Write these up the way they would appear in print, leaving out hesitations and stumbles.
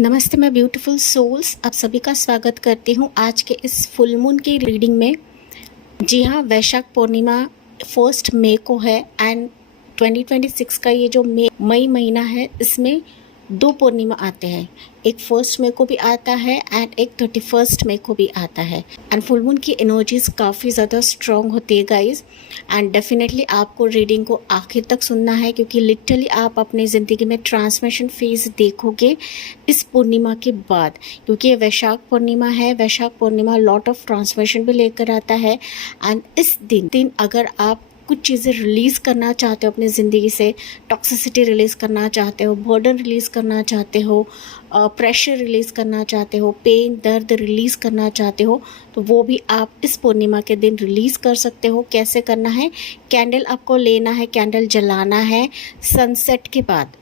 नमस्ते मैं beautiful souls आप सभी का स्वागत करती हूँ आज के इस फुल मून की रीडिंग में। जी हाँ, वैशाख पूर्णिमा 1 मई को है एंड 2026 का ये जो मई महीना है इसमें 2 पूर्णिमा आते हैं। एक 1 मई को भी आता है एंड एक 31 मई को भी आता है। एंड फुल मून की एनर्जीज काफ़ी ज़्यादा स्ट्रॉन्ग होती है गाइज। एंड डेफिनेटली आपको रीडिंग को आखिर तक सुनना है क्योंकि लिटरली आप अपनी ज़िंदगी में ट्रांसफॉर्मेशन फेज देखोगे इस पूर्णिमा के बाद, क्योंकि ये वैशाख पूर्णिमा है। Vaishakh Purnima lot of transformation भी लेकर आता है। एंड इस दिन अगर आप कुछ चीज़ें रिलीज़ करना चाहते हो अपनी ज़िंदगी से, टॉक्सिसिटी रिलीज़ करना चाहते हो, बर्डन रिलीज़ करना चाहते हो, प्रेशर रिलीज़ करना चाहते हो, पेन दर्द रिलीज़ करना चाहते हो, तो वो भी आप इस पूर्णिमा के दिन रिलीज़ कर सकते हो। कैसे करना है? कैंडल आपको लेना है, कैंडल जलाना है सनसेट के बाद।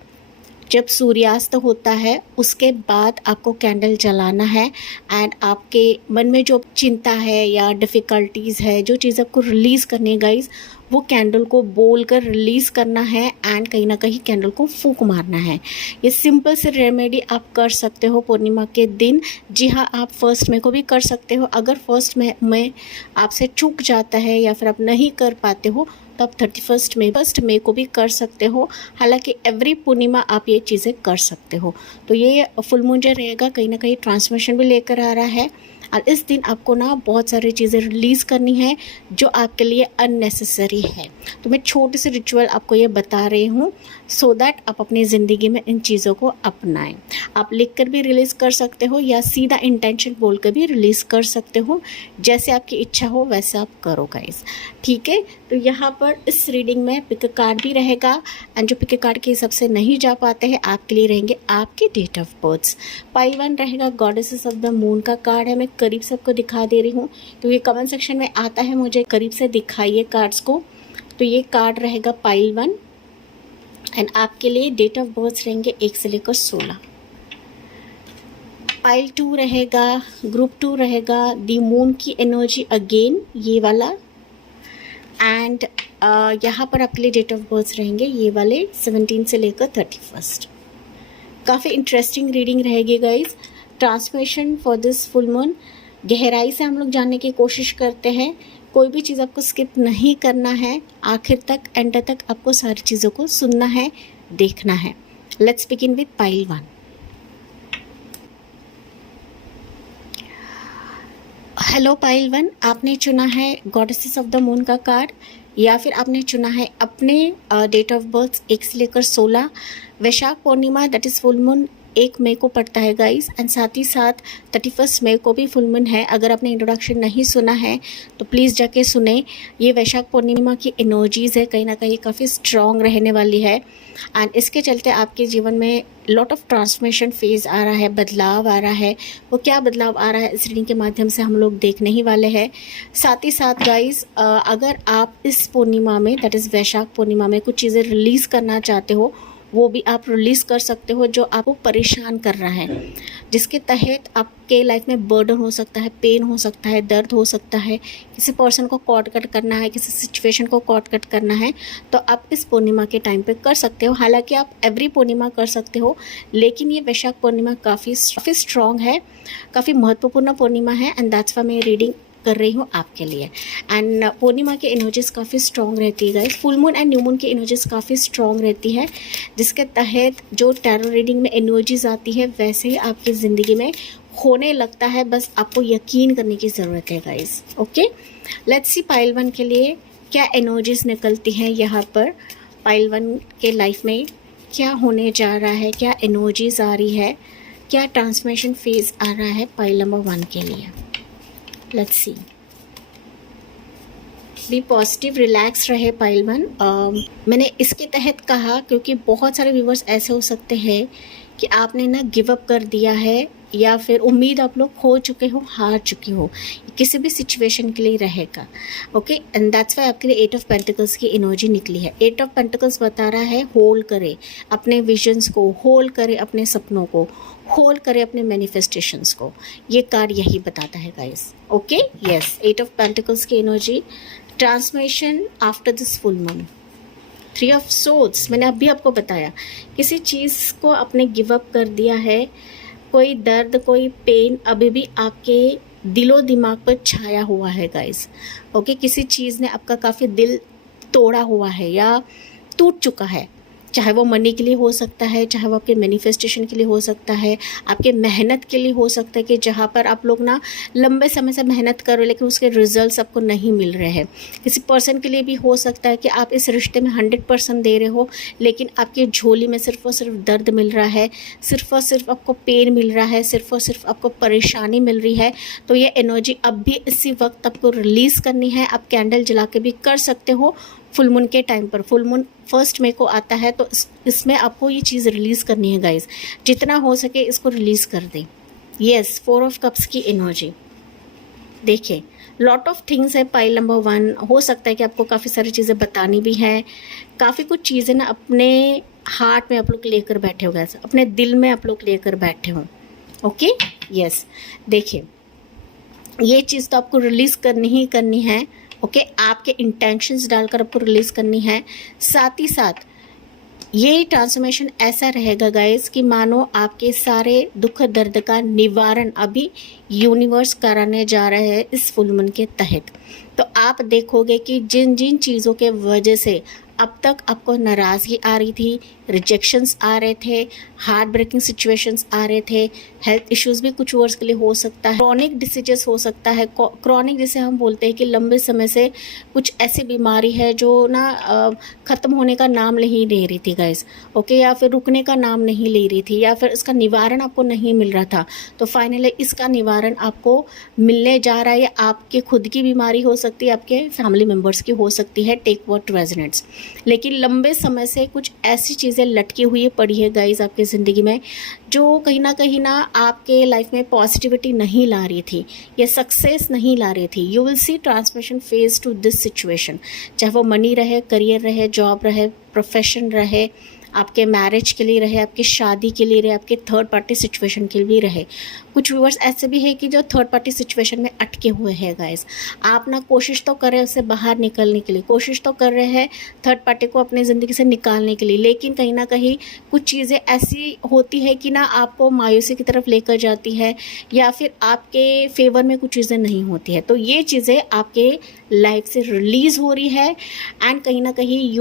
जब सूर्यास्त होता है उसके बाद आपको कैंडल जलाना है। एंड आपके मन में जो चिंता है या डिफ़िकल्टीज़ है, जो चीज़ आपको रिलीज़ करनी है गाइज़, वो कैंडल को बोल कर रिलीज़ करना है एंड कहीं ना कहीं कैंडल को फूंक मारना है। ये सिंपल से रेमेडी आप कर सकते हो पूर्णिमा के दिन। जी हाँ, आप 1 मई को भी कर सकते हो। अगर 1 मई आपसे चूक जाता है या फिर आप नहीं कर पाते हो तो आप 1 मई को भी कर सकते हो। हालांकि एवरी पूर्णिमा आप ये चीज़ें कर सकते हो। तो ये फुल मून जो रहेगा कहीं ना कहीं ट्रांसफॉर्मेशन भी लेकर आ रहा है। और इस दिन आपको ना बहुत सारी चीज़ें रिलीज़ करनी है जो आपके लिए अननेसेसरी है। तो मैं छोटी सी रिचुअल आपको ये बता रही हूँ सो दैट आप अपनी ज़िंदगी में इन चीज़ों को अपनाएं। आप लिख कर भी रिलीज़ कर सकते हो या सीधा इंटेंशन बोल कर भी रिलीज़ कर सकते हो। जैसे आपकी इच्छा हो वैसे आप करो गाइस, ठीक है। तो यहाँ पर इस रीडिंग में पिक कार्ड भी रहेगा एंड जो पिक कार्ड के हिसाब से नहीं जा पाते हैं आपके लिए रहेंगे आपके डेट ऑफ बर्थ। पाइल 1 रहेगा गॉडेसेस ऑफ द मून का कार्ड है। मैं करीब से आपको दिखा दे रही हूँ क्योंकि कमेंट सेक्शन में आता है मुझे करीब से दिखाइए कार्ड्स को। तो ये कार्ड रहेगा पाइल 1 एंड आपके लिए डेट ऑफ बर्थ रहेंगे 1 से लेकर 16। पाइल 2 रहेगा, ग्रुप 2 रहेगा दी मून की एनर्जी अगेन, ये वाला। एंड यहाँ पर आपके लिए डेट ऑफ बर्थ रहेंगे ये वाले 17 से लेकर 31। काफ़ी इंटरेस्टिंग रीडिंग रहेगी guys. Transformation for this full moon गहराई से हम लोग जानने की कोशिश करते हैं। कोई भी चीज़ आपको स्किप नहीं करना है, आखिर तक एंड तक आपको सारी चीज़ों को सुनना है, देखना है। Let's begin with pile 1। Hello pile 1, आपने चुना है गॉडेसेस ऑफ द मून का कार्ड या फिर आपने चुना है अपने डेट ऑफ बर्थ 1 से लेकर 16। Vaishakh Purnima that is full moon 1 मई को पड़ता है गाइस एंड साथ ही साथ 31 मई को भी फुल मून है। अगर आपने इंट्रोडक्शन नहीं सुना है तो प्लीज़ जाके सुने। ये वैशाख पूर्णिमा की एनर्जीज़ है कहीं ना कहीं काफ़ी स्ट्रॉन्ग रहने वाली है एंड इसके चलते आपके जीवन में लॉट ऑफ ट्रांसफॉर्मेशन फेज आ रहा है, बदलाव आ रहा है। वो क्या बदलाव आ रहा है इस रीडिंग के माध्यम से हम लोग देखने ही वाले हैं। साथ ही साथ गाइस अगर आप इस पूर्णिमा में दैट इज़ वैशाख पूर्णिमा में कुछ चीज़ें रिलीज़ करना चाहते हो वो भी आप रिलीज़ कर सकते हो जो आपको परेशान कर रहा है, जिसके तहत आपके लाइफ में बर्डन हो सकता है, पेन हो सकता है, दर्द हो सकता है, किसी पर्सन को कॉर्ड कट करना है, किसी सिचुएशन को कॉर्ड कट करना है, तो आप इस पूर्णिमा के टाइम पे कर सकते हो। हालांकि आप एवरी पूर्णिमा कर सकते हो लेकिन ये वैशाख पूर्णिमा काफ़ी स्ट्रॉन्ग है, काफ़ी महत्वपूर्ण पूर्णिमा है एंड दैट्स व्हाई मैं रीडिंग कर रही हूँ आपके लिए। एंड पूर्णिमा की एनर्जीज काफ़ी स्ट्रॉन्ग रहती है guys. Full moon and new moon की एनर्जीज काफ़ी स्ट्रॉन्ग रहती है, जिसके तहत जो टैरो रीडिंग में एनर्जीज आती है वैसे ही आपकी ज़िंदगी में होने लगता है। बस आपको यकीन करने की ज़रूरत है guys. Okay, let's see pile 1 के लिए क्या एनर्जीज निकलती हैं यहाँ पर। पाइल 1 के लाइफ में क्या होने जा रहा है, क्या एनर्जीज आ रही है, क्या ट्रांसफॉर्मेशन फेज आ रहा है पाइल नंबर 1 के लिए। Let's see. Be positive, relax रहे पाइल 1। मैंने इसके तहत कहा क्योंकि बहुत सारे व्यूवर्स ऐसे हो सकते हैं कि आपने ना गिव अप कर दिया है या फिर उम्मीद आप लोग खो चुके हो, हार चुके हो, किसी भी सिचुएशन के लिए रहेगा। ओके, एंड दैट्स वाई आपके लिए 8 ऑफ पेंटिकल्स की एनर्जी निकली है। 8 ऑफ पेंटिकल्स बता रहा है होल्ड करे अपने विजन्स को, होल्ड करे अपने सपनों को, होल्ड करे अपने मैनिफेस्टेशंस को। ये कार्ड यही बताता है guys. Okay, yes, 8 of pentacles की energy, transformation after this full moon. 3 of swords, मैंने अभी आपको बताया किसी चीज़ को आपने गिव अप कर दिया है, कोई दर्द, कोई पेन अभी भी आपके दिलो दिमाग पर छाया हुआ है गाइस। ओके, किसी चीज़ ने आपका काफ़ी दिल तोड़ा हुआ है या टूट चुका है, चाहे वो मनी के लिए हो सकता है, चाहे वो आपके मैनिफेस्टेशन के लिए हो सकता है, आपके मेहनत के लिए हो सकता है कि जहाँ पर आप लोग ना लंबे समय से मेहनत कर रहे हो लेकिन उसके रिजल्ट्स आपको नहीं मिल रहे हैं। किसी पर्सन के लिए भी हो सकता है कि आप इस रिश्ते में 100% दे रहे हो लेकिन आपकी झोली में सिर्फ और सिर्फ दर्द मिल रहा है, सिर्फ और सिर्फ आपको पेन मिल रहा है, सिर्फ और सिर्फ आपको परेशानी मिल रही है। तो ये एनर्जी अब भी इसी वक्त आपको रिलीज़ करनी है। आप कैंडल जला के भी कर सकते हो फुल मून के टाइम पर। फुल मून 1 मई को आता है तो इसमें आपको ये चीज़ रिलीज़ करनी है गाइस। जितना हो सके इसको रिलीज़ कर दें। यस, 4 ऑफ कप्स की एनर्जी देखिए, लॉट ऑफ थिंग्स है। पाइल नंबर 1, हो सकता है कि आपको काफ़ी सारी चीज़ें बतानी भी हैं, काफ़ी कुछ चीज़ें ना अपने हार्ट में आप लोग लेकर बैठे हो गाइस, अपने दिल में आप लोग लेकर बैठे हो। ओके, यस, देखिए ये चीज़ तो आपको रिलीज़ करनी ही करनी है। ओके, आपके इंटेंशंस डालकर आपको रिलीज़ करनी है। साथ ही साथ ये ट्रांसफॉर्मेशन ऐसा रहेगा गाइस कि मानो आपके सारे दुख दर्द का निवारण अभी यूनिवर्स कराने जा रहे हैं इस फुल मून के तहत। तो आप देखोगे कि जिन जिन चीज़ों के वजह से अब तक आपको नाराज़गी आ रही थी, रिजेक्शंस आ रहे थे, हार्ट ब्रेकिंग सिचुएशंस आ रहे थे, हेल्थ इश्यूज़ भी कुछ वर्ष के लिए हो सकता है, क्रॉनिक डिसीजेस हो सकता है। क्रॉनिक जिसे हम बोलते हैं कि लंबे समय से कुछ ऐसी बीमारी है जो ना ख़त्म होने का नाम नहीं ले रही थी गाइस। ओके, या फिर रुकने का नाम नहीं ले रही थी, या फिर इसका निवारण आपको नहीं मिल रहा था। तो फाइनली इसका निवारण आपको मिलने जा रहा है। ये आपके खुद की बीमारी हो सकती है, आपके फैमिली मेम्बर्स की हो सकती है, टेक व्हाट रेजोनेट्स। लेकिन लंबे समय से कुछ ऐसी चीज़ें लटकी हुई पड़ी है गाइस आपकी ज़िंदगी में जो कहीं ना आपके लाइफ में पॉजिटिविटी नहीं ला रही थी या सक्सेस नहीं ला रही थी। You will see transformation phase two this situation, चाहे वो मनी रहे, करियर रहे, जॉब रहे, प्रोफेशन रहे, आपके मैरिज के लिए रहे, आपकी शादी के लिए रहे, आपके थर्ड पार्टी सिचुएशन के लिए रहे। कुछ व्यूअर्स ऐसे भी है कि जो थर्ड पार्टी सिचुएशन में अटके हुए हैं गाइस। आप ना कोशिश तो कर रहे हैं उससे बाहर निकलने के लिए, कोशिश तो कर रहे हैं थर्ड पार्टी को अपनी ज़िंदगी से निकालने के लिए, लेकिन कहीं ना कहीं कुछ चीज़ें ऐसी होती है कि ना आपको मायूसी की तरफ लेकर जाती है या फिर आपके फेवर में कुछ चीज़ें नहीं होती है। तो ये चीज़ें आपके लाइफ से रिलीज़ हो रही है एंड कहीं ना कहीं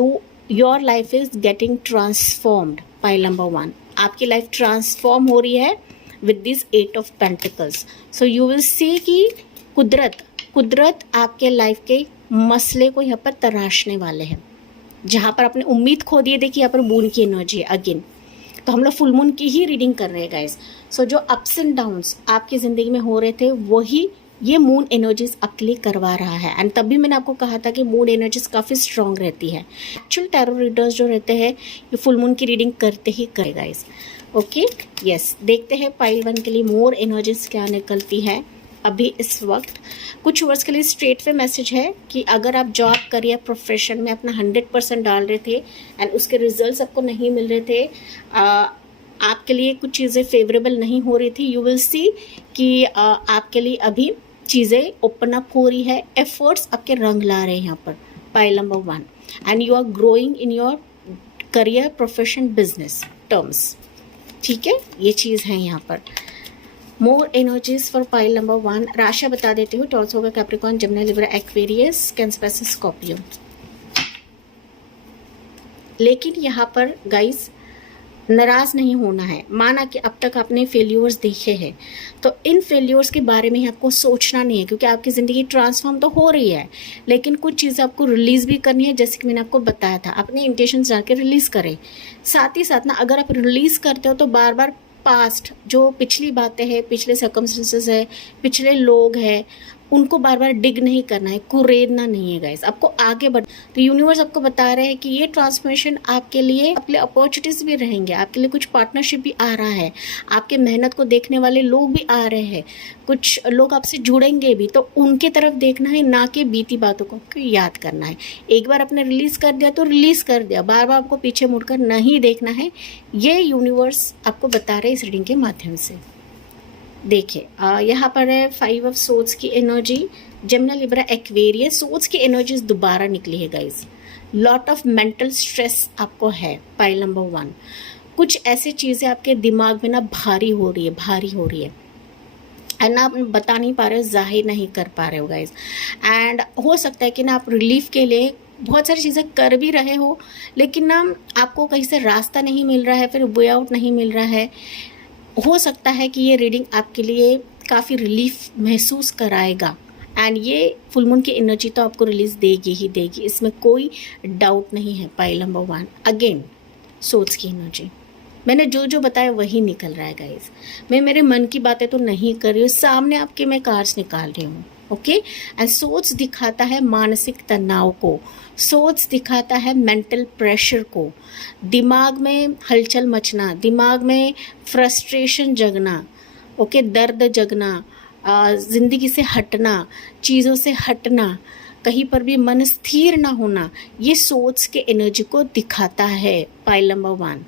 your life is getting transformed. Pile number 1, आपकी लाइफ ट्रांसफॉर्म हो रही है with this 8 of pentacles. So you will see कि कुदरत आपके लाइफ के मसले को यहाँ पर तराशने वाले हैं। जहाँ पर आपने उम्मीद खो दी है, देखिए यहाँ पर मून की एनर्जी है अगेन। तो हम लोग फुल मून की ही रीडिंग कर रहे हैं गाइस। सो जो अप्स एंड डाउन्स आपकी ज़िंदगी में हो रहे थे वही ये मून एनर्जीज आपके लिए करवा रहा है। एंड तभी मैंने आपको कहा था कि मून एनर्जीज काफ़ी स्ट्रॉन्ग रहती है। एक्चुअल टैरो रीडर्स जो रहते हैं ये फुल मून की रीडिंग करते ही करेगा इस। ओके, यस, देखते हैं पाइल 1 के लिए मोर एनर्जीज क्या निकलती है अभी इस वक्त। कुछ वर्ड्स के लिए स्ट्रेट पे मैसेज है कि अगर आप जॉब, करियर, प्रोफेशन में अपना 100% डाल रहे थे एंड उसके रिजल्ट्स आपको नहीं मिल रहे थे, आपके लिए कुछ चीज़ें फेवरेबल नहीं हो रही थी, यू विल सी कि आपके लिए अभी चीज़ें ओपन अप हो रही है। एफर्ट्स आपके रंग ला रहे हैं यहाँ पर pile number 1 and you are growing in your career, profession, business terms. ठीक है, ये चीज़ है यहाँ पर। More energies for pile number 1। राशि बता देती हूँ, टॉर्स होगा Capricorn, Gemini, Libra, Aquarius, Cancer, Pisces, Scorpio. लेकिन यहाँ पर गाइस नाराज़ नहीं होना है। माना कि अब तक आपने फेल्यूर्स देखे हैं तो इन फेल्यूर्स के बारे में ही आपको सोचना नहीं है, क्योंकि आपकी ज़िंदगी ट्रांसफॉर्म तो हो रही है लेकिन कुछ चीज़ें आपको रिलीज़ भी करनी है। जैसे कि मैंने आपको बताया था, अपने इंटेंशंस डाल के रिलीज़ करें। साथ ही साथ ना अगर आप रिलीज़ करते हो तो बार बार पास्ट जो पिछली बातें हैं, पिछले सर्कमस्टेंसेस है, पिछले लोग हैं, उनको बार बार डिग नहीं करना है, कुरेदना नहीं है गाइस, आपको आगे बढ़। तो यूनिवर्स आपको बता रहे हैं कि ये ट्रांसफॉर्मेशन आपके लिए अपॉर्चुनिटीज भी रहेंगे, आपके लिए कुछ पार्टनरशिप भी आ रहा है, आपके मेहनत को देखने वाले लोग भी आ रहे हैं, कुछ लोग आपसे जुड़ेंगे भी। तो उनके तरफ देखना है, ना कि बीती बातों को याद करना है। एक बार आपने रिलीज़ कर दिया तो रिलीज़ कर दिया, बार बार आपको पीछे मुड़कर नहीं देखना है। ये यूनिवर्स आपको बता रहे हैं इस रीडिंग के माध्यम से। देखिए यहाँ पर है 5 ऑफ सोर्ड्स की energy, Gemini, Libra, Aquarius. Swords की एनर्जीज दोबारा निकली है guys. Lot of mental stress आपको है पाइल नंबर 1। कुछ ऐसी चीज़ें आपके दिमाग में ना भारी हो रही है, भारी हो रही है एंड ना आप बता नहीं पा रहे हो, जाहिर नहीं कर पा रहे हो गाइज। एंड हो सकता है कि ना आप रिलीफ के लिए बहुत सारी चीज़ें कर भी रहे हो, लेकिन ना आपको कहीं से रास्ता नहीं मिल रहा है, फिर वे आउट नहीं मिल रहा है। हो सकता है कि ये रीडिंग आपके लिए काफ़ी रिलीफ महसूस कराएगा एंड ये फुल मून की एनर्जी तो आपको रिलीज़ देगी ही देगी, इसमें कोई डाउट नहीं है। पाइल नंबर 1 अगेन सोल्स की एनर्जी, मैंने जो जो बताया वही निकल रहा है गाइज। मैं मेरे मन की बातें तो नहीं कर रही हूँ, सामने आपके मैं कार्ड्स निकाल रही हूँ। ओके एंड सोल्स दिखाता है मानसिक तनाव को, सोल्स दिखाता है मेंटल प्रेशर को, दिमाग में हलचल मचना, दिमाग में फ्रस्ट्रेशन जगना, ओके दर्द जगना, ज़िंदगी से हटना, चीज़ों से हटना, कहीं पर भी मन स्थिर ना होना, ये सोल्स के एनर्जी को दिखाता है पाइल नंबर 1।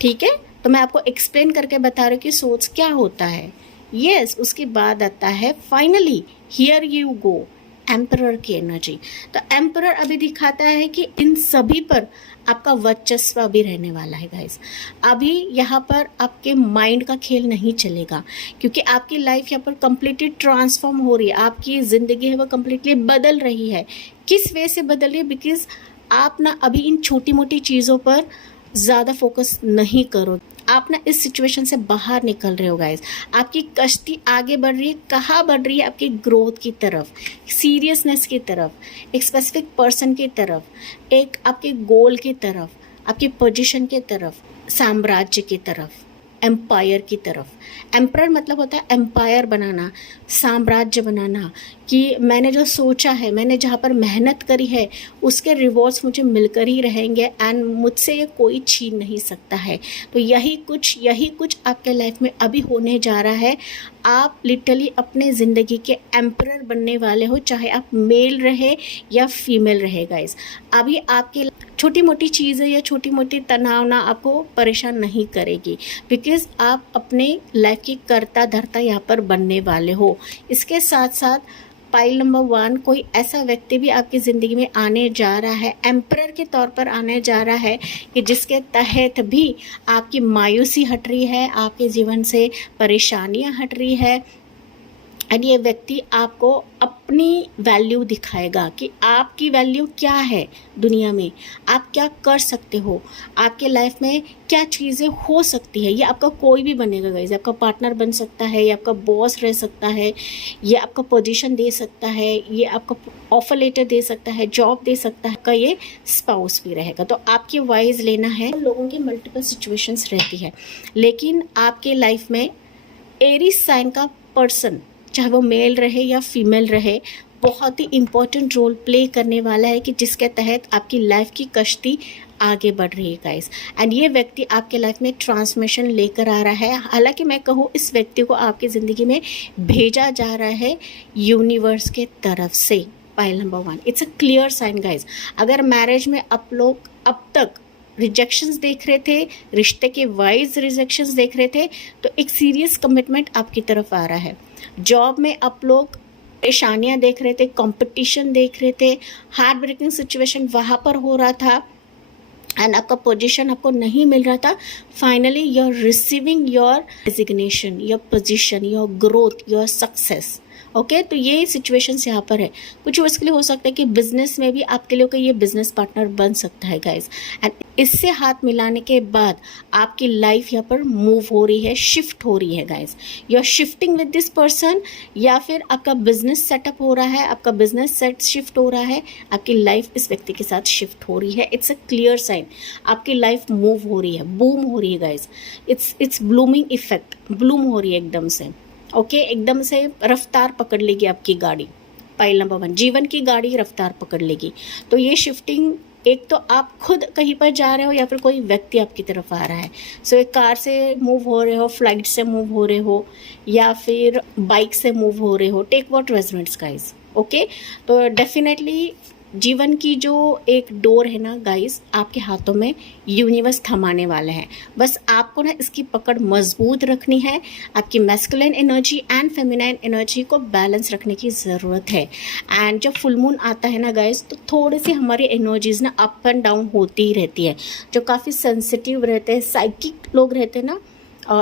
ठीक है, तो मैं आपको एक्सप्लेन करके बता रही हूँ कि सोल्स क्या होता है। यस उसके बाद आता है finally here you go, emperor की एनर्जी। तो एम्परर अभी दिखाता है कि इन सभी पर आपका वर्चस्व अभी रहने वाला है गाइस। अभी यहाँ पर आपके माइंड का खेल नहीं चलेगा, क्योंकि आपकी लाइफ यहाँ पर कम्प्लीटली ट्रांसफॉर्म हो रही है, आपकी ज़िंदगी है वो कम्प्लीटली बदल रही है। किस वे से बदल रही है? बिकॉज आप ना अभी इन छोटी मोटी चीज़ों पर ज़्यादा फोकस नहीं करो, आप ना इस सिचुएशन से बाहर निकल रहे हो गाइज। आपकी कश्ती आगे बढ़ रही है, कहाँ बढ़ रही है? आपकी ग्रोथ की तरफ, सीरियसनेस की तरफ, एक स्पेसिफिक पर्सन की तरफ, एक आपके गोल की तरफ, आपकी पोजीशन की तरफ, साम्राज्य की तरफ, एम्पायर की तरफ। एम्परर मतलब होता है एम्पायर बनाना, साम्राज्य बनाना, कि मैंने जो सोचा है, मैंने जहाँ पर मेहनत करी है, उसके रिवॉर्ड्स मुझे मिलकर ही रहेंगे एंड मुझसे ये कोई छीन नहीं सकता है। तो यही कुछ आपके लाइफ में अभी होने जा रहा है। आप लिटरली अपने ज़िंदगी के एम्परर बनने वाले हो, चाहे आप मेल रहे या फीमेल रहे गाइस। अभी आपके छोटी मोटी चीज़ें या छोटी मोटी तनाव ना आपको परेशान नहीं करेगी, बिकॉज आप अपने लाइफ की कर्ता धर्ता यहाँ पर बनने वाले हो। इसके साथ साथ पाइल नंबर 1 कोई ऐसा व्यक्ति भी आपकी ज़िंदगी में आने जा रहा है, एम्परर के तौर पर आने जा रहा है, कि जिसके तहत भी आपकी मायूसी हट रही है, आपके जीवन से परेशानियां हट रही है। एंड ये व्यक्ति आपको अपनी वैल्यू दिखाएगा कि आपकी वैल्यू क्या है दुनिया में, आप क्या कर सकते हो, आपके लाइफ में क्या चीज़ें हो सकती है। ये आपका कोई भी बनेगा गाइस, आपका पार्टनर बन सकता है, ये आपका बॉस रह सकता है, ये आपका पोजीशन दे सकता है, ये आपका ऑफर लेटर दे सकता है, जॉब दे सकता है, का ये स्पाउस भी रहेगा। तो आपकी वाइज लेना है। लोगों की मल्टीपल सिचुएशंस रहती है, लेकिन आपके लाइफ में एरीज साइन का पर्सन, चाहे वो मेल रहे या फीमेल रहे, बहुत ही इम्पोर्टेंट रोल प्ले करने वाला है, कि जिसके तहत आपकी लाइफ की कश्ती आगे बढ़ रही है गाइस। एंड ये व्यक्ति आपके लाइफ में ट्रांसफॉर्मेशन लेकर आ रहा है। हालांकि मैं कहूँ इस व्यक्ति को आपकी ज़िंदगी में भेजा जा रहा है यूनिवर्स के तरफ से। Pile number 1 it's a clear sign guys. अगर मैरिज में आप लोग अब तक रिजेक्शंस देख रहे थे, रिश्ते के वाइज रिजेक्शंस देख रहे थे, तो एक सीरियस कमिटमेंट आपकी तरफ आ रहा है। जॉब में आप लोग परेशानियां देख रहे थे, कंपटीशन देख रहे थे, हार्ट ब्रेकिंग सिचुएशन वहाँ पर हो रहा था एंड आपका पोजीशन आपको नहीं मिल रहा था। Finally you are receiving your designation, your position, your growth, your success. Okay तो ये सिचुएशंस यहाँ पर है। कुछ उसके लिए हो सकता है कि बिजनेस में भी आपके लिए कोई ये बिजनेस पार्टनर बन सकता है गाइज। एंड इससे हाथ मिलाने के बाद आपकी लाइफ यहाँ पर मूव हो रही है, शिफ्ट हो रही है guys. You are shifting with this person, या फिर आपका बिजनेस सेटअप हो रहा है, आपका बिजनेस सेट शिफ्ट हो रहा है, आपकी लाइफ इस व्यक्ति के साथ शिफ्ट हो रही है। इट्स अ क्लियर साइन, आपकी लाइफ मूव हो रही है, बूम हो रही है guys. It's blooming effect, Bloom हो रही है एकदम से। ओके एकदम से रफ्तार पकड़ लेगी आपकी गाड़ी। पाइल नंबर 1 जीवन की गाड़ी रफ्तार पकड़ लेगी। तो ये शिफ्टिंग, एक तो आप खुद कहीं पर जा रहे हो या फिर कोई व्यक्ति आपकी तरफ आ रहा है। सो एक कार से मूव हो रहे हो, फ्लाइट से मूव हो रहे हो, या फिर बाइक से मूव हो रहे हो, take what resonates guys. Okay तो डेफिनेटली जीवन की जो एक डोर है ना गाइस, आपके हाथों में यूनिवर्स थमाने वाला है। बस आपको ना इसकी पकड़ मजबूत रखनी है। आपकी masculine energy and feminine energy को बैलेंस रखने की ज़रूरत है। एंड जब फुल मून आता है ना गाइस, तो थोड़ी सी हमारी एनर्जीज ना अप एंड डाउन होती ही रहती है। जो काफ़ी सेंसिटिव रहते हैं, साइकिक लोग रहते हैं ना,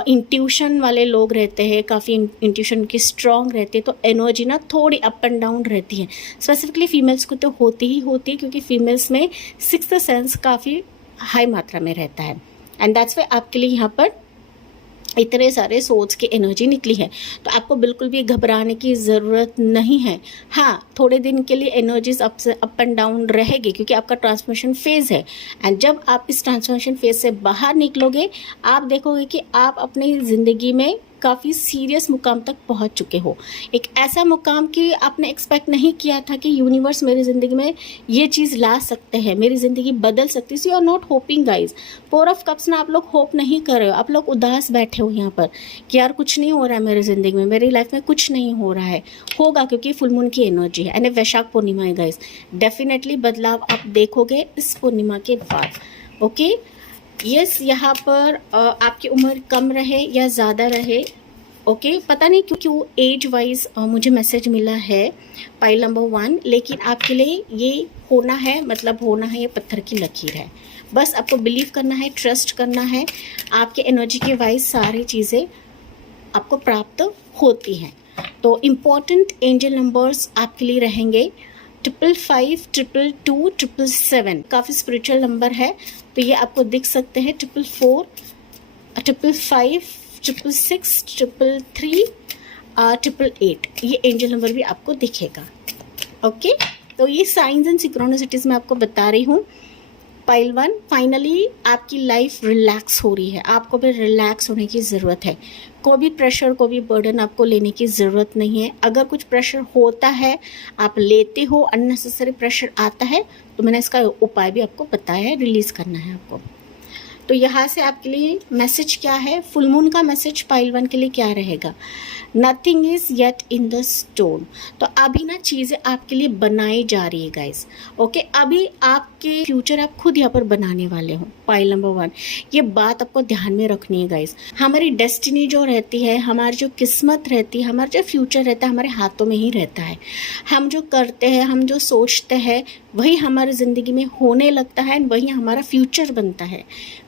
इंट्यूशन वाले लोग रहते हैं, काफ़ी इंट्यूशन की स्ट्रॉन्ग रहती है, तो एनर्जी ना थोड़ी अप एंड डाउन रहती है। स्पेसिफिकली फीमेल्स को तो होती ही होती है, क्योंकि फीमेल्स में सिक्स्थ सेंस काफ़ी हाई मात्रा में रहता है। एंड दैट्स वाई आपके लिए यहाँ पर इतने सारे सोल्स की एनर्जी निकली है। तो आपको बिल्कुल भी घबराने की ज़रूरत नहीं है। हाँ, थोड़े दिन के लिए एनर्जीज अप एंड डाउन रहेगी, क्योंकि आपका ट्रांसफॉर्मेशन फेज़ है। एंड जब आप इस ट्रांसफॉर्मेशन फेज़ से बाहर निकलोगे, आप देखोगे कि आप अपनी ज़िंदगी में काफ़ी सीरियस मुकाम तक पहुंच चुके हो। एक ऐसा मुकाम कि आपने एक्सपेक्ट नहीं किया था कि यूनिवर्स मेरी ज़िंदगी में ये चीज़ ला सकते हैं, मेरी ज़िंदगी बदल सकती है। So you are not hoping guys. 4 of cups ना आप लोग होप नहीं कर रहे हो, आप लोग उदास बैठे हो यहाँ पर कि यार कुछ नहीं हो रहा है मेरी ज़िंदगी में, मेरी लाइफ में कुछ नहीं हो रहा है। होगा, क्योंकि फुल मून की एनर्जी है एंड वैशाख पूर्णिमा है गाइज। डेफिनेटली बदलाव आप देखोगे इस पूर्णिमा के बाद। ओके, यस, यहाँ पर आपकी उम्र कम रहे या ज़्यादा रहे, ओके, पता नहीं क्यों एज वाइज मुझे मैसेज मिला है पाइल नंबर 1, लेकिन आपके लिए ये होना है, मतलब होना है, ये पत्थर की लकीर है। बस आपको बिलीव करना है, ट्रस्ट करना है, आपके एनर्जी के वाइज सारी चीज़ें आपको प्राप्त होती हैं। तो इम्पॉर्टेंट एंजल नंबर्स आपके लिए रहेंगे 555, 222, 777। काफ़ी स्पिरिचुअल नंबर है, तो ये आपको दिख सकते हैं 444, 555, 666, 333, 888। ये एंजल नंबर भी आपको दिखेगा। ओके, तो ये साइंस एंड सिंक्रोनिसिटीज मैं आपको बता रही हूँ। पाइल 1, फाइनली आपकी लाइफ रिलैक्स हो रही है। आपको भी रिलैक्स होने की ज़रूरत है। कोई भी प्रेशर, कोई भी बर्डन आपको लेने की ज़रूरत नहीं है। अगर कुछ प्रेशर होता है, आप लेते हो, अननेसेसरी प्रेशर आता है, तो मैंने इसका उपाय भी आपको बताया है, रिलीज़ करना है आपको। तो यहाँ से आपके लिए मैसेज क्या है, फुल मून का मैसेज पाइल 1 के लिए क्या रहेगा? Nothing is yet in the stone. तो अभी ना चीज़ें आपके लिए बनाई जा रही है गाइस। ओके, अभी आपके फ्यूचर आप खुद यहाँ पर बनाने वाले हो। पाइल नंबर 1, ये बात आपको ध्यान में रखनी है गाइस। हमारी डेस्टिनी जो रहती है, हमारी जो किस्मत रहती है, हमारा जो फ्यूचर रहता है, हमारे हाथों में ही रहता है। हम जो करते हैं, हम जो सोचते हैं, वही हमारी ज़िंदगी में होने लगता है, वही हमारा फ्यूचर बनता है।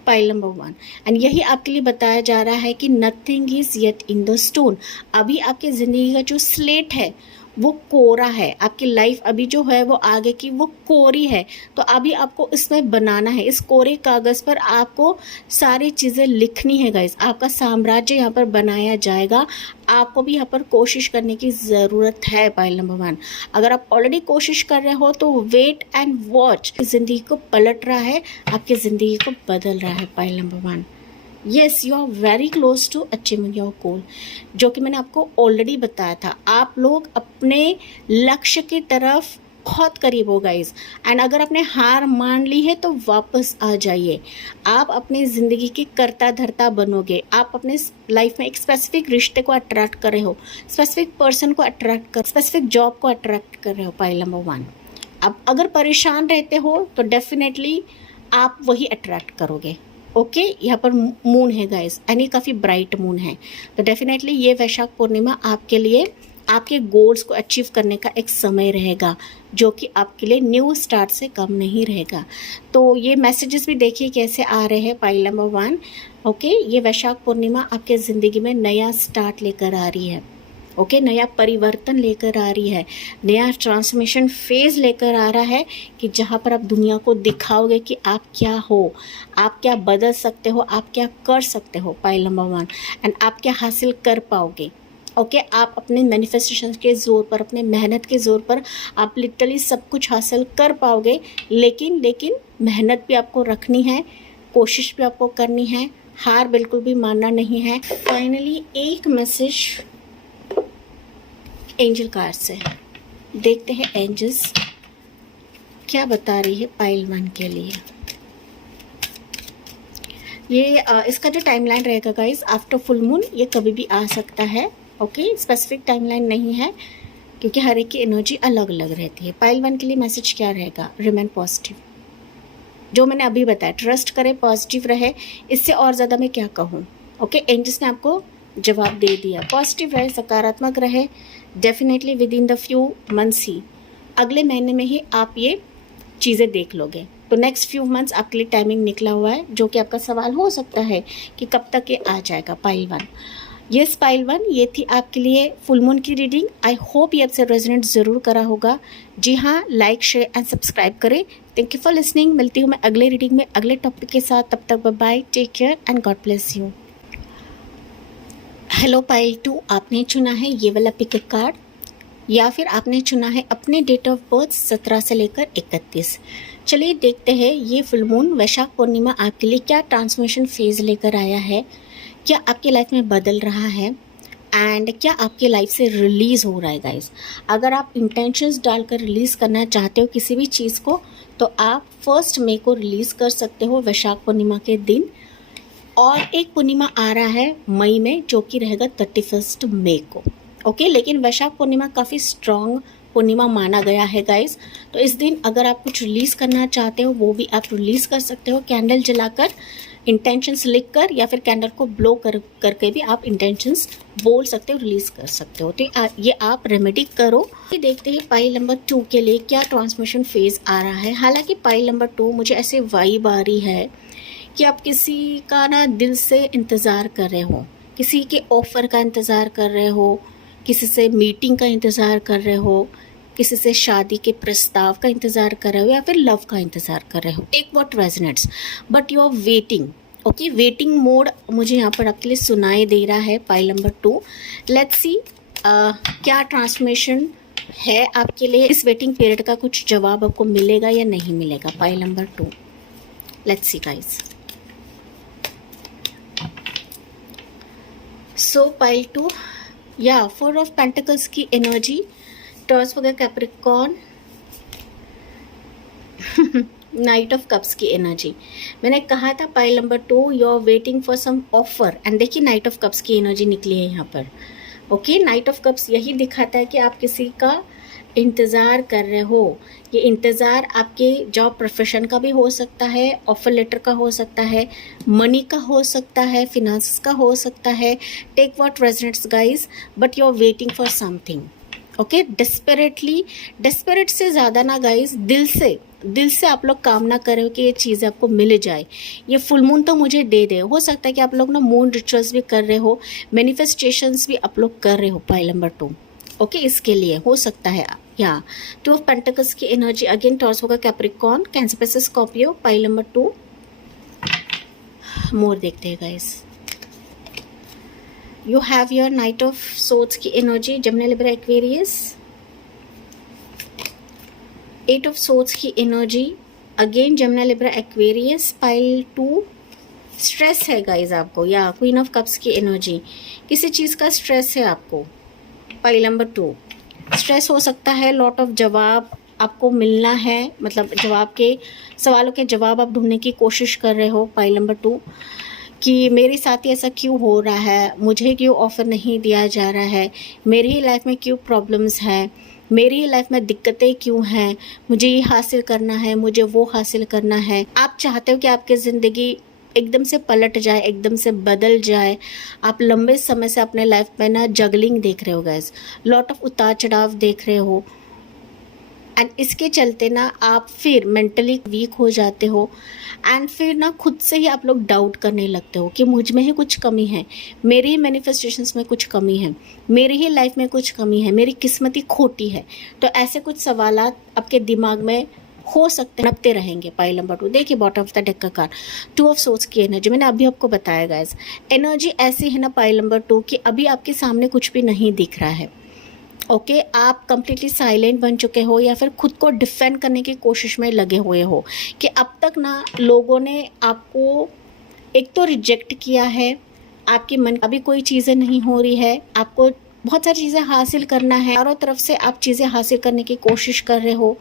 पाइल नंबर 1, एंड यही आपके लिए बताया जा रहा है कि nothing is yet in the stone. अभी आपकी ज़िंदगी का जो स्लेट है वो कोरा है। आपकी लाइफ अभी जो है वो आगे की वो कोरी है। तो अभी आपको इसमें बनाना है। इस कोरे कागज़ पर आपको सारी चीज़ें लिखनी है गाइस। आपका साम्राज्य यहाँ पर बनाया जाएगा। आपको भी यहाँ पर कोशिश करने की ज़रूरत है। पाइल नंबर 1, अगर आप ऑलरेडी कोशिश कर रहे हो तो वेट एंड वॉच। ज़िंदगी को पलट रहा है, आपकी ज़िंदगी को बदल रहा है। Pile number 1, yes, you are very close to achieving your goal, जो कि मैंने आपको ऑलरेडी बताया था। आप लोग अपने लक्ष्य की तरफ बहुत करीब हो गाइस। एंड अगर आपने हार मान ली है तो वापस आ जाइए। आप अपनी ज़िंदगी की कर्ता धर्ता बनोगे। आप अपने लाइफ में एक स्पेसिफिक रिश्ते को अट्रैक्ट कर रहे हो, स्पेसिफिक पर्सन को अट्रैक्ट कर, स्पेसिफिक जॉब को अट्रैक्ट कर रहे हो। पाइल नंबर 1, अब अगर परेशान रहते हो तो डेफिनेटली आप वही अट्रैक्ट करोगे। ओके, यहाँ पर मून है गाइस, यानी काफ़ी ब्राइट मून है। तो डेफिनेटली ये वैशाख पूर्णिमा आपके लिए आपके गोल्स को अचीव करने का एक समय रहेगा, जो कि आपके लिए न्यू स्टार्ट से कम नहीं रहेगा। तो ये मैसेजेस भी देखिए कैसे आ रहे हैं। पाइल नंबर 1, ओके, ये वैशाख पूर्णिमा आपके ज़िंदगी में नया स्टार्ट लेकर आ रही है। ओके, नया परिवर्तन लेकर आ रही है, नया ट्रांसफॉर्मेशन फेज़ लेकर आ रहा है, कि जहाँ पर आप दुनिया को दिखाओगे कि आप क्या हो, आप क्या बदल सकते हो, आप क्या कर सकते हो। पाइल नंबर 1, एंड आप क्या हासिल कर पाओगे। ओके, आप अपने मैनिफेस्टेशन के ज़ोर पर, अपने मेहनत के ज़ोर पर आप लिटरली सब कुछ हासिल कर पाओगे। लेकिन मेहनत भी आपको रखनी है, कोशिश भी आपको करनी है, हार बिल्कुल भी मानना नहीं है। फाइनली एक मैसेज एंजल कार्ड से देखते हैं, एंजल्स क्या बता रही है पाइल 1 के लिए। ये इसका जो टाइमलाइन रहेगा गाइस, आफ्टर फुल मून, ये कभी भी आ सकता है। ओके, स्पेसिफिक टाइमलाइन नहीं है। क्योंकि हर एक की एनर्जी अलग अलग रहती है। पाइल 1 के लिए मैसेज क्या रहेगा? Remain positive. जो मैंने अभी बताया, ट्रस्ट करें, पॉजिटिव रहे, इससे और ज़्यादा मैं क्या कहूँ। ओके, एंजल्स ने आपको जवाब दे दिया। पॉजिटिव रहे, सकारात्मक रहे, definitely within the few months ही, अगले महीने में ही आप ये चीज़ें देख लोगे। तो नेक्स्ट फ्यू मंथ्स आपके लिए टाइमिंग निकला हुआ है, जो कि आपका सवाल हो सकता है कि कब तक ये आ जाएगा। पाइल 1, यस पाइल 1, ये थी आपके लिए फुल मून की रीडिंग। आई होप ये आपसे रेजोनेट ज़रूर करा होगा। जी हाँ, लाइक, शेयर एंड सब्सक्राइब करें। Thank you for listening. मिलती हूँ मैं अगले रीडिंग में अगले टॉपिक के साथ। तब तक bye bye, take care and God bless you. Hello pile 2, आपने चुना है ये वाला पिक कार्ड, या फिर आपने चुना है अपने डेट ऑफ बर्थ 17 से लेकर 31। चलिए देखते हैं ये फुल मून वैशाख पूर्णिमा आपके लिए क्या ट्रांसफॉर्मेशन फेज लेकर आया है, क्या आपकी लाइफ में बदल रहा है, एंड क्या आपके लाइफ से रिलीज़ हो रहा है। गाइस, अगर आप इंटेंशंस डालकर रिलीज़ करना चाहते हो किसी भी चीज़ को, तो आप 1 मई को रिलीज़ कर सकते हो, वैशाख पूर्णिमा के दिन। और एक पूर्णिमा आ रहा है मई में, जो कि रहेगा 31 मई को। ओके, लेकिन वैशाख पूर्णिमा काफ़ी स्ट्रॉन्ग पूर्णिमा माना गया है गाइस। तो इस दिन अगर आप कुछ रिलीज़ करना चाहते हो, वो भी आप रिलीज़ कर सकते हो, कैंडल जलाकर, इंटेंशंस लिखकर, या फिर कैंडल को ब्लो करके भी आप इंटेंशंस बोल सकते हो, रिलीज़ कर सकते हो। तो ये आप रेमेडी करो। देखते हैं पाइल नंबर 2 के लिए क्या ट्रांसफॉर्मेशन फेज आ रहा है। हालांकि पाइल नंबर 2 मुझे ऐसे वाइब आ रही है कि आप किसी का ना दिल से इंतज़ार कर रहे हो, किसी के ऑफ़र का इंतज़ार कर रहे हो, किसी से मीटिंग का इंतज़ार कर रहे हो, किसी से शादी के प्रस्ताव का इंतज़ार कर रहे हो, या फिर लव का इंतज़ार कर रहे हो। Take what resonates, but you are waiting. Okay, waiting mode मुझे यहाँ पर आपके लिए सुनाई दे रहा है। पाइल नंबर 2, लेट्स सी क्या ट्रांसफॉर्मेशन है आपके लिए। इस वेटिंग पीरियड का कुछ जवाब आपको मिलेगा या नहीं मिलेगा। Pile number 2, let's see guys. So pile 2, या 4 ऑफ पेंटिकल्स की एनर्जी, टॉस हो गया कैप्रिकॉर्न, नाइट ऑफ कप्स की एनर्जी। मैंने कहा था pile number 2 you are waiting for some offer, and देखिए नाइट ऑफ कप्स की एनर्जी निकली है यहाँ पर। ओके, नाइट ऑफ कप्स यही दिखाता है कि आप किसी का इंतज़ार कर रहे हो। ये इंतज़ार आपके जॉब प्रोफेशन का भी हो सकता है, ऑफर लेटर का हो सकता है, मनी का हो सकता है, फिनांस का हो सकता है। Take what resonates guys, but you are waiting for something. Okay, desperately, desperate से ज़्यादा ना गाइस, दिल से आप लोग कामना कर रहे हो कि ये चीज़ आपको मिल जाए, ये फुल मून तो मुझे दे दे। हो सकता है कि आप लोग ना मून रिचुअल्स भी कर रहे हो, मैनिफेस्टेशंस भी आप लोग कर रहे हो। पाइल नंबर 2, ओके, इसके लिए हो सकता है। या 2 ऑफ पेंटिकल्स की एनर्जी अगेन टॉस होगा Capricorn, Cancer Pisces, Scorpio. Pile number 2 more देखते हैं guys. You have your knight of swords की energy, Gemini, Libra, Aquarius. 8 of swords की energy again Gemini, Libra, Aquarius. Pile 2 stress है guys आपको, या queen of cups की energy, किसी चीज़ का स्ट्रेस है आपको। पाइल नंबर 2 स्ट्रेस हो सकता है, लॉट ऑफ जवाब आपको मिलना है, मतलब जवाब के सवालों के जवाब आप ढूंढने की कोशिश कर रहे हो। पाइल नंबर 2 कि मेरे साथ ही ऐसा क्यों हो रहा है, मुझे क्यों ऑफ़र नहीं दिया जा रहा है, मेरी ही लाइफ में क्यों प्रॉब्लम्स हैं, मेरी ही लाइफ में दिक्कतें क्यों हैं, मुझे ये हासिल करना है, मुझे वो हासिल करना है। आप चाहते हो कि आपकी ज़िंदगी एकदम से पलट जाए, एकदम से बदल जाए। आप लंबे समय से अपने लाइफ में ना जगलिंग देख रहे हो गाइस, लॉट ऑफ उतार चढ़ाव देख रहे हो, एंड इसके चलते ना आप फिर मेंटली वीक हो जाते हो, एंड फिर ना खुद से ही आप लोग डाउट करने लगते हो कि मुझ में ही कुछ कमी है, मेरी ही मैनिफेस्टेशंस में कुछ कमी है, मेरी ही लाइफ में कुछ कमी है, मेरी किस्मत ही खोटी है। तो ऐसे कुछ सवालात आपके दिमाग में हो सकते हैं, नपते रहेंगे। पाइल नंबर 2 देखिए, बॉटम ऑफ द डेक का कार्ड 2 ऑफ सोर्ड्स की एनर्जी मैंने अभी आपको बताया गाइस। एनर्जी ऐसी है ना पाइल नंबर 2 कि अभी आपके सामने कुछ भी नहीं दिख रहा है। ओके, आप कंप्लीटली साइलेंट बन चुके हो, या फिर खुद को डिफेंड करने की कोशिश में लगे हुए हो कि अब तक ना लोगों ने आपको एक तो रिजेक्ट किया है, आपके मन का भी कोई चीज़ें नहीं हो रही है, आपको बहुत सारी चीज़ें हासिल करना है, चारों तरफ से आप चीज़ें हासिल करने की कोशिश कर रहे हो,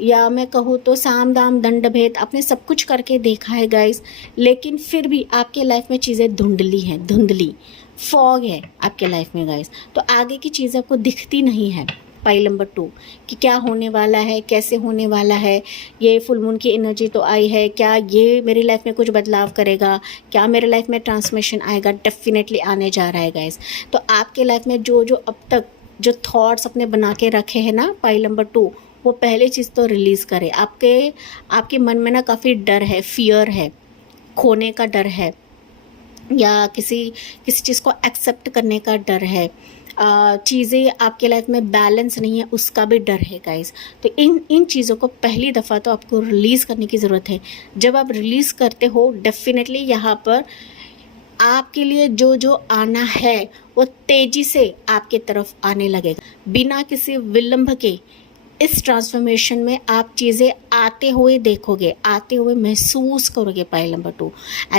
या मैं कहूँ तो साम दाम दंड भेद आपने सब कुछ करके देखा है गाइस, लेकिन फिर भी आपके लाइफ में चीज़ें धुंधली फॉग है आपके लाइफ में गाइस। तो आगे की चीज़ आपको दिखती नहीं है। पाइल नंबर 2 कि क्या होने वाला है, कैसे होने वाला है। ये फुल मून की एनर्जी तो आई है, क्या ये मेरी लाइफ में कुछ बदलाव करेगा, क्या मेरे लाइफ में ट्रांसफॉर्मेशन आएगा? डेफिनेटली आने जा रहा है गाइस। तो आपके लाइफ में जो जो अब तक जो थॉट्स अपने बना के रखे हैं ना पाइल नंबर 2, वो पहले चीज़ तो रिलीज़ करें। आपके मन में ना काफ़ी डर है, फियर है, खोने का डर है, या किसी चीज़ को एक्सेप्ट करने का डर है, चीज़ें आपके लाइफ में बैलेंस नहीं है उसका भी डर है गाइस। तो इन चीज़ों को पहली दफ़ा तो आपको रिलीज़ करने की ज़रूरत है। जब आप रिलीज़ करते हो डेफिनेटली यहाँ पर आपके लिए जो जो आना है वो तेज़ी से आपके तरफ आने लगेगा, बिना किसी विलंब के। इस ट्रांसफॉर्मेशन में आप चीज़ें आते हुए देखोगे, आते हुए महसूस करोगे पाइल नंबर 2।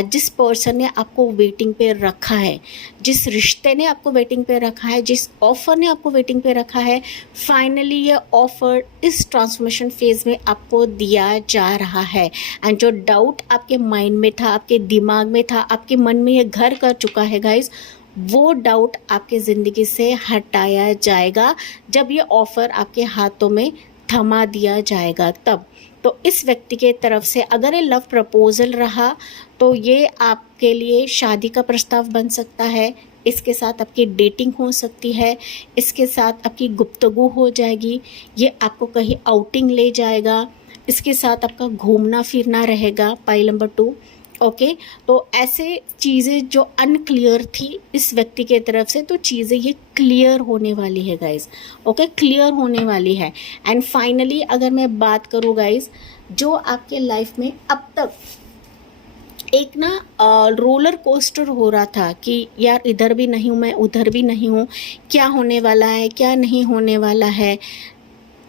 जिस पर्सन ने आपको वेटिंग पे रखा है, जिस रिश्ते ने आपको वेटिंग पे रखा है, जिस ऑफ़र ने आपको वेटिंग पे रखा है, फाइनली ये ऑफ़र इस ट्रांसफॉर्मेशन फेज़ में आपको दिया जा रहा है। एंड जो डाउट आपके माइंड में था, आपके दिमाग में था, आपके मन में ये घर कर चुका है गाइस, वो डाउट आपके ज़िंदगी से हटाया जाएगा जब ये ऑफ़र आपके हाथों में थमा दिया जाएगा तब। तो इस व्यक्ति के तरफ से अगर ये लव प्रपोज़ल रहा तो ये आपके लिए शादी का प्रस्ताव बन सकता है, इसके साथ आपकी डेटिंग हो सकती है, इसके साथ आपकी गुफ्तगू हो जाएगी, ये आपको कहीं आउटिंग ले जाएगा, इसके साथ आपका घूमना फिरना रहेगा पाइल नंबर 2। ओके, तो ऐसे चीज़ें जो अनक्लियर थी इस व्यक्ति के तरफ से, तो चीज़ें ये क्लियर होने वाली है गाइस। ओके, क्लियर होने वाली है। एंड फाइनली अगर मैं बात करूँ गाइस, जो आपके लाइफ में अब तक एक ना रोलर कोस्टर हो रहा था कि यार इधर भी नहीं हूँ मैं, उधर भी नहीं हूँ, क्या होने वाला है, क्या नहीं होने वाला है,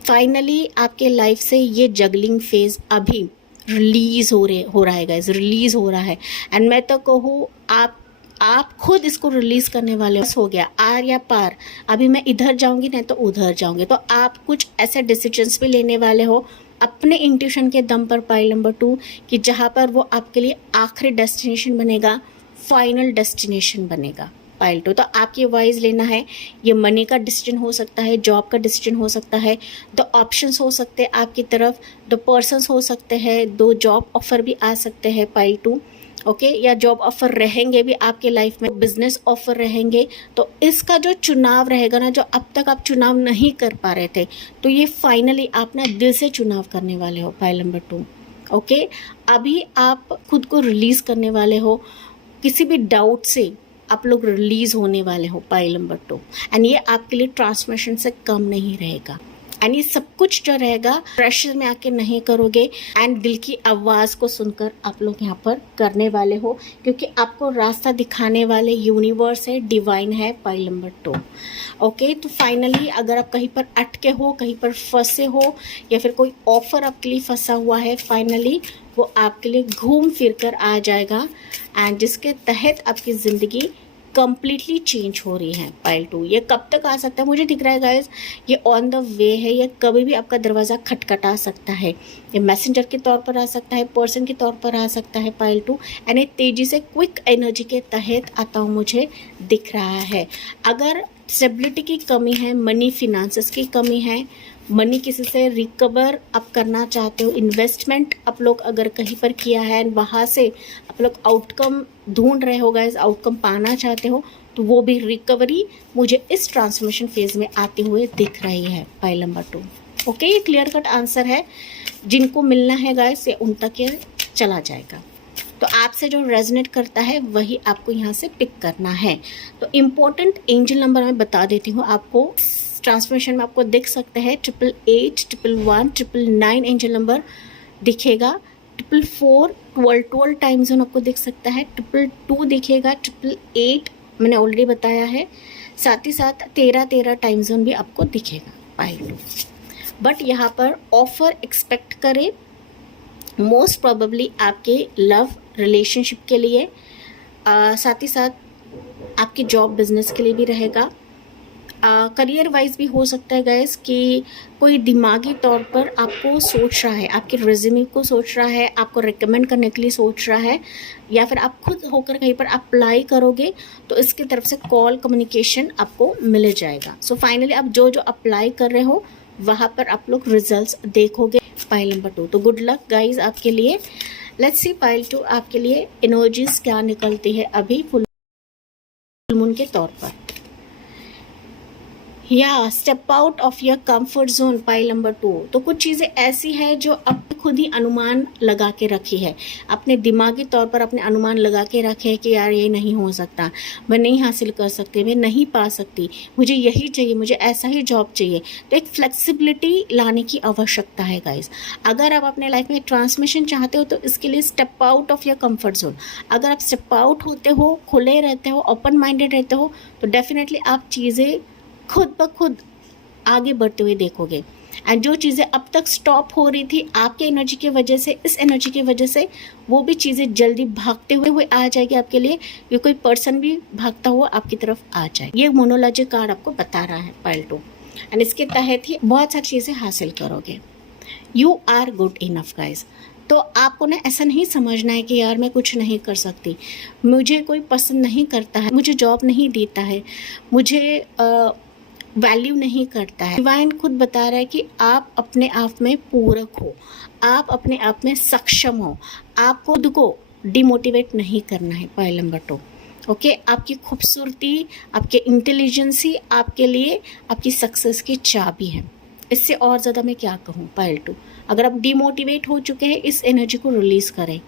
फाइनली आपके लाइफ से ये जगलिंग फेज़ अभी रिलीज़ हो रहा है गाइस, रिलीज़ हो रहा है। एंड मैं तो कहूँ आप खुद इसको रिलीज़ करने वाले हो गया आर या पार, अभी मैं इधर जाऊंगी नहीं तो उधर जाऊंगी। तो आप कुछ ऐसे डिसीजंस भी लेने वाले हो अपने इंट्यूशन के दम पर पाइल नंबर 2, कि जहाँ पर वो आपके लिए आखिरी डेस्टिनेशन बनेगा, फाइनल डेस्टिनेशन बनेगा पाइल 2। तो आपकी वाइज लेना है, ये मनी का डिसीजन हो सकता है, जॉब का डिसीजन हो सकता है, 2 ऑप्शंस हो सकते हैं आपकी तरफ, 2 पर्सन्स हो सकते हैं, 2 जॉब ऑफर भी आ सकते हैं पाइल 2। ओके, या जॉब ऑफर रहेंगे भी आपके लाइफ में, बिजनेस ऑफर रहेंगे। तो इसका जो चुनाव रहेगा ना, जो अब तक आप चुनाव नहीं कर पा रहे थे, तो ये फाइनली आप ना दिल से चुनाव करने वाले हो पाइल नंबर 2। ओके, अभी आप खुद को रिलीज़ करने वाले हो, किसी भी डाउट से आप लोग रिलीज़ होने वाले हो पाइल नंबर 2। एंड ये आपके लिए ट्रांसफॉर्मेशन से कम नहीं रहेगा। एंड ये सब कुछ जो रहेगा प्रेशर में आके नहीं करोगे, एंड दिल की आवाज़ को सुनकर आप लोग यहाँ पर करने वाले हो, क्योंकि आपको रास्ता दिखाने वाले यूनिवर्स है, डिवाइन है पाइल नंबर 2। ओके, तो फाइनली अगर आप कहीं पर अटके हो, कहीं पर फंसे हो, या फिर कोई ऑफ़र आपके लिए फंसा हुआ है, फाइनली वो आपके लिए घूम फिर कर आ जाएगा, एंड जिसके तहत आपकी ज़िंदगी कम्प्लीटली चेंज हो रही है पाइल 2। ये कब तक आ सकता है मुझे दिख रहा है गाइस, ये ऑन द वे है, ये कभी भी आपका दरवाज़ा खटखटा सकता है। ये मैसेंजर के तौर पर आ सकता है, पर्सन के तौर पर आ सकता है पाइल 2। एंड ये तेज़ी से क्विक एनर्जी के तहत आता हुआ मुझे दिख रहा है। अगर स्टेबिलिटी की कमी है, मनी फिनांसेस की कमी है, मनी किसी से रिकवर आप करना चाहते हो, इन्वेस्टमेंट आप लोग अगर कहीं पर किया है वहाँ से आप लोग आउटकम ढूंढ रहे हो गाइस, आउटकम पाना चाहते हो, तो वो भी रिकवरी मुझे इस ट्रांसफॉर्मेशन फेज़ में आते हुए दिख रही है पाइल नंबर 2। ओके, ये क्लियर कट आंसर है। जिनको मिलना है गाइस ये उन तक ये चला जाएगा। तो आपसे जो रेजोनेट करता है वही आपको यहाँ से पिक करना है। तो इम्पोर्टेंट एंजल नंबर मैं बता देती हूँ आपको, ट्रांसफॉर्मेशन में आपको दिख सकते हैं 888, 111, 999 एंजल नंबर दिखेगा, 444, 12 टाइम जोन आपको दिख सकता है, 222 दिखेगा, 888 मैंने ऑलरेडी बताया है, साथ ही साथ 13 टाइम जोन भी आपको दिखेगा पाइल 2। बट यहाँ पर ऑफर एक्सपेक्ट करें मोस्ट प्रोबेबली आपके लव रिलेशनशिप के लिए, साथ ही साथ आपके जॉब बिजनेस के लिए भी रहेगा, करियर वाइज भी हो सकता है गाइस कि कोई दिमागी तौर पर आपको सोच रहा है, आपके रिज्यूमे को सोच रहा है, आपको रिकमेंड करने के लिए सोच रहा है, या फिर आप खुद होकर कहीं पर अप्लाई करोगे तो इसकी तरफ से कॉल कम्युनिकेशन आपको मिल जाएगा। सो फाइनली आप जो जो अप्लाई कर रहे हो वहाँ पर आप लोग रिजल्ट्स देखोगे। पाइल नंबर 2, तो गुड लक गाइज आपके लिए। लेट्स सी पाइल 2 आपके लिए एनर्जीज क्या निकलती है अभी फुल मून के तौर पर। या step out of your comfort zone, pile number 2। तो कुछ चीज़ें ऐसी है जो अब खुद ही अनुमान लगा के रखी है, अपने दिमागी तौर पर अपने अनुमान लगा के रखे है कि यार ये नहीं हो सकता, मैं नहीं हासिल कर सकती, मैं नहीं पा सकती, मुझे यही चाहिए, मुझे ऐसा ही जॉब चाहिए। तो एक फ्लेक्सिबिलिटी लाने की आवश्यकता है गाइज। अगर आप अपने लाइफ में ट्रांसमिशन चाहते हो तो इसके लिए step out of your comfort zone. अगर आप स्टेप आउट होते हो, खुले रहते हो, ओपन माइंडेड रहते हो, तो डेफिनेटली आप चीज़ें खुद ब खुद आगे बढ़ते हुए देखोगे। एंड जो चीज़ें अब तक स्टॉप हो रही थी आपके एनर्जी की वजह से, इस एनर्जी की वजह से वो भी चीज़ें जल्दी भागते हुए आ जाएगी आपके लिए। ये कोई पर्सन भी भागता हुआ आपकी तरफ आ जाए। ये मोनोलॉजी कार्ड आपको बता रहा है पाइल 2, एंड इसके तहत ही बहुत सारी चीज़ें हासिल करोगे। You are good enough guys. तो आपको ना ऐसा नहीं समझना है कि यार मैं कुछ नहीं कर सकती, मुझे कोई पसंद नहीं करता है, मुझे जॉब नहीं देता है, मुझे वैल्यू नहीं करता है। डिवाइन खुद बता रहा है कि आप अपने आप में पूरक हो, आप अपने आप में सक्षम हो, आप खुद को डिमोटिवेट नहीं करना है। Pile number 2, okay. आपकी खूबसूरती, आपके इंटेलिजेंस ही आपके लिए आपकी सक्सेस की चाबी है। इससे और ज़्यादा मैं क्या कहूँ पाइल 2। अगर आप डिमोटिवेट हो चुके हैं, इस एनर्जी को रिलीज़ करें।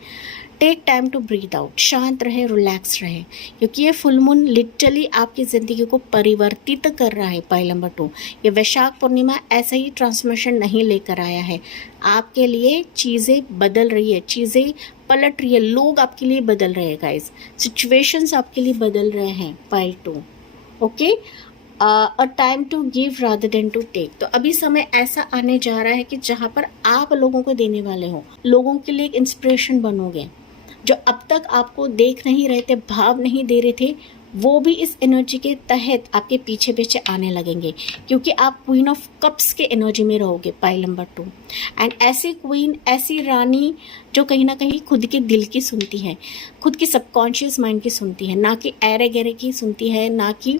Take time to breathe out, शांत रहे, रिलैक्स रहे, क्योंकि ये फुल मून लिटरली आपकी ज़िंदगी को परिवर्तित कर रहा है। पाइल नंबर 2, ये वैशाख पूर्णिमा ऐसा ही ट्रांसफॉर्मेशन नहीं लेकर आया है, आपके लिए चीज़ें बदल रही है, चीज़ें पलट रही है, लोग आपके लिए बदल रहे हैं गाइस, सिचुएशंस आपके लिए बदल रहे हैं। Pile 2, okay. A time to give rather than to take. तो अभी समय ऐसा आने जा रहा है कि जहाँ पर आप लोगों को देने वाले हो, लोगों के लिए एक इंस्पिरेशन बनोगे। जो अब तक आपको देख नहीं रहे थे, भाव नहीं दे रहे थे, वो भी इस एनर्जी के तहत आपके पीछे पीछे आने लगेंगे, क्योंकि आप क्वीन ऑफ कप्स के एनर्जी में रहोगे। पाइल नंबर 2, एंड ऐसी क्वीन, ऐसी रानी जो कहीं ना कहीं खुद के दिल की सुनती है, खुद की सबकॉन्शियस माइंड की सुनती है, ना कि ऐरे गहरे की सुनती है, ना कि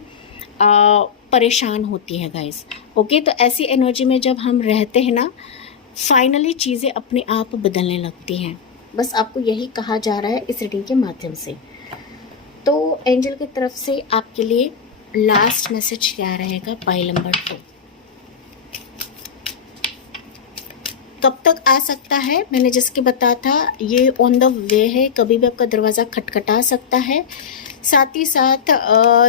परेशान होती है गाइस। ओके, तो ऐसी एनर्जी में जब हम रहते हैं ना, फाइनली चीज़ें अपने आप बदलने लगती हैं। बस आपको यही कहा जा रहा है इस रीडिंग के माध्यम से। तो एंजल की तरफ से आपके लिए लास्ट मैसेज क्या रहेगा पाइल नंबर 2? कब तक आ सकता है, मैंने जिसके बताया था ये ऑन द वे है, कभी भी आपका दरवाज़ा खटखटा सकता है। साथ ही साथ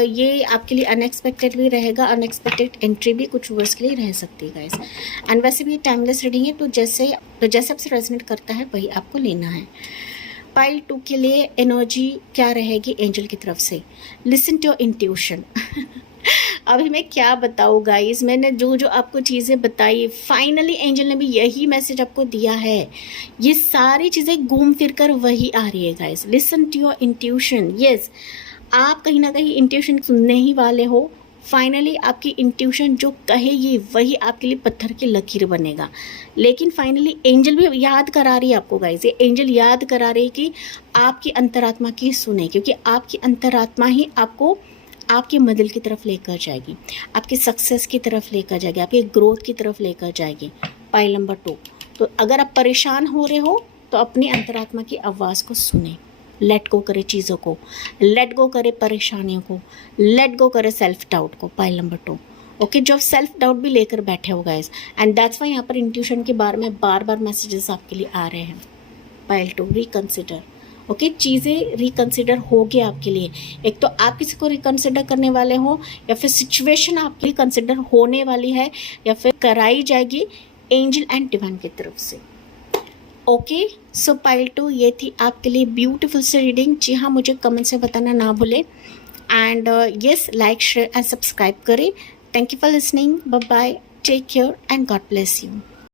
ये आपके लिए अनएक्सपेक्टेड भी रहेगा, अनएक्सपेक्टेड एंट्री भी कुछ वर्ष के लिए रह सकती है गाइस। एंड वैसे भी टाइमलेस रीडिंग है, तो जैसे आपसे रेजोनेट करता है वही आपको लेना है। पाइल 2 के लिए एनर्जी क्या रहेगी एंजल की तरफ से? Listen to your intuition. अभी मैं क्या बताऊँ गाइस, मैंने जो जो आपको चीज़ें बताई, फाइनली एंजल ने भी यही मैसेज आपको दिया है। ये सारी चीज़ें घूम फिर कर वही आ रही है guys. Listen to your intuition. Yes, आप कहीं ना कहीं इंट्यूशन सुनने ही वाले हो। फाइनली आपकी इंट्यूशन जो कहेगी वही आपके लिए पत्थर की लकीर बनेगा। लेकिन फाइनली एंजल भी याद करा रही है आपको गाइस, ये एंजल याद करा रही है कि आपकी अंतरात्मा की सुने, क्योंकि आपकी अंतरात्मा ही आपको आपके मदल की तरफ लेकर जाएगी, आपकी सक्सेस की तरफ लेकर जाएगी, आपकी ग्रोथ की तरफ लेकर जाएगी। पाइल नंबर 2, तो अगर आप परेशान हो रहे हो तो अपनी अंतरात्मा की आवाज़ को सुने, लेट गो करे चीज़ों को, लेट गो करे परेशानियों को, लेट गो करे सेल्फ डाउट को। Pile number 2, okay. जो सेल्फ डाउट भी लेकर बैठे हो गाइस, एंड दैट्स वाई यहाँ पर इंट्यूशन के बारे में बार बार मैसेजेस आपके लिए आ रहे हैं। Pile 2, reconsider. ओके, चीज़ें रिकंसिडर हो गया आपके लिए। एक तो आप किसी को रिकंसिडर करने वाले हो, या फिर सिचुएशन आपकी कंसिडर होने वाली है, या फिर कराई जाएगी एंजल एंड डिवाइन की तरफ से। ओके, सो पाइल 2 ये थी आपके लिए ब्यूटीफुल सी रीडिंग। जी हाँ, मुझे कमेंट से बताना ना भूलें, and yes, like, share and subscribe करें। Thank you for listening. Bye bye, take care and God bless you.